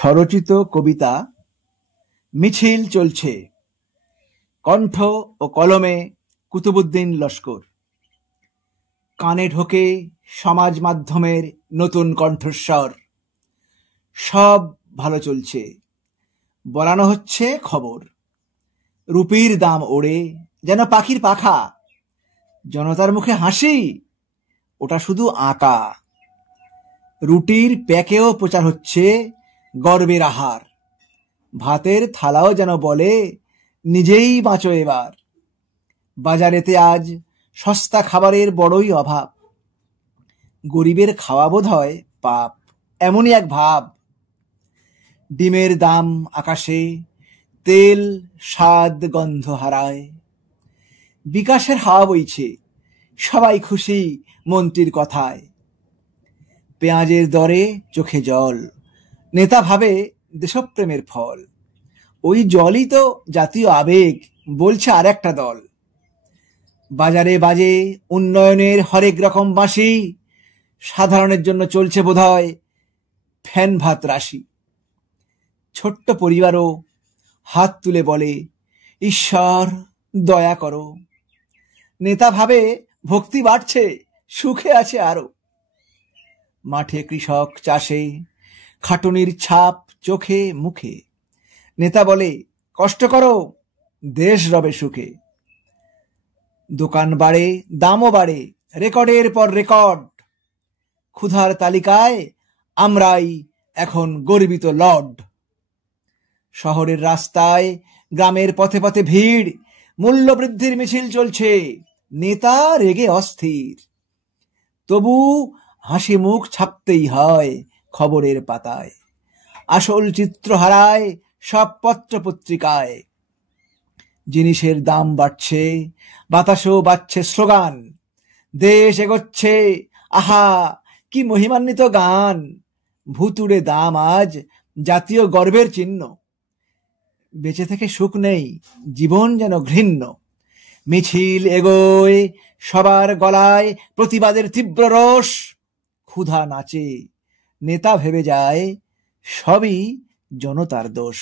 স্বরচিত কবিতা মিছিল চলছে, কণ্ঠ ও কলমে কুতুবুদ্দিন লস্কর। কানে ঢোকে সমাজ মাধ্যমের নতুন কণ্ঠস্বর। সব ভালো চলছে, বলানো হচ্ছে খবর। রুপির দাম ওড়ে যেন পাখির পাখা, জনতার মুখে হাসি, ওটা শুধু আঁকা। রুটির প্যাকেও প্রচার হচ্ছে গর্বের আহার। ভাতের থালাও যেন বলে নিজেই বাঁচো এবার। বাজারেতে আজ সস্তা খাবারের বড়ই অভাব। গরিবের খাওয়া বোধ হয় পাপ, এমনই এক ভাব। ডিমের দাম আকাশে, তেল স্বাদ গন্ধ হারায়। বিকাশের হাওয়া বইছে, সবাই খুশি মন্ত্রীর কথায়। পেঁয়াজের দরে চোখে জল, নেতা ভাবে দেশপ্রেমের ফল। ওই জলই তো জাতীয় আবেগ, বলছে আর একটা দল। বাজারে বাজে উন্নয়নের হরেক রকম বাঁশি, সাধারণের জন্য চলছে বোধহয় ফ্যান ভাত রাশি। ছোট্ট পরিবারও হাত তুলে বলে, ঈশ্বর দয়া করো। নেতা ভাবে ভক্তি বাড়ছে, সুখে আছে আরো। মাঠে কৃষক চাষে, খাটুনির ছাপ চোখে মুখে। নেতা বলে, কষ্ট করো, দেশ রবে সুখে। দোকান বাড়ে, দামও বাড়ে, রেকর্ডের পর রেকর্ড। ক্ষুধার তালিকায় আমরাই এখন গর্বিত লর্ড। শহরের রাস্তায়, গ্রামের পথে পথে ভিড়, মূল্য বৃদ্ধির মিছিল চলছে। নেতা রেগে অস্থির, তবু হাসি মুখ ছাপতেই হয় খবরের পাতায়। আসল চিত্র হারায় সব পত্র পত্রিকায়। জিনিসের দাম বাড়ছে, বাতাসেও বাড়ছে স্লোগান। দেশ এগোচ্ছে, আহা কি মহিমান্বিত গান। ভুতুড়ে দাম আজ জাতীয় গর্বের চিহ্ন। বেঁচে থেকে সুখ নেই, জীবন যেন ঘৃণ্য। মিছিল এগোয়, সবার গলায় প্রতিবাদের তীব্র রোষ। ক্ষুধা নাচে, নেতা ভেবে যায় সবই জনতার দোষ।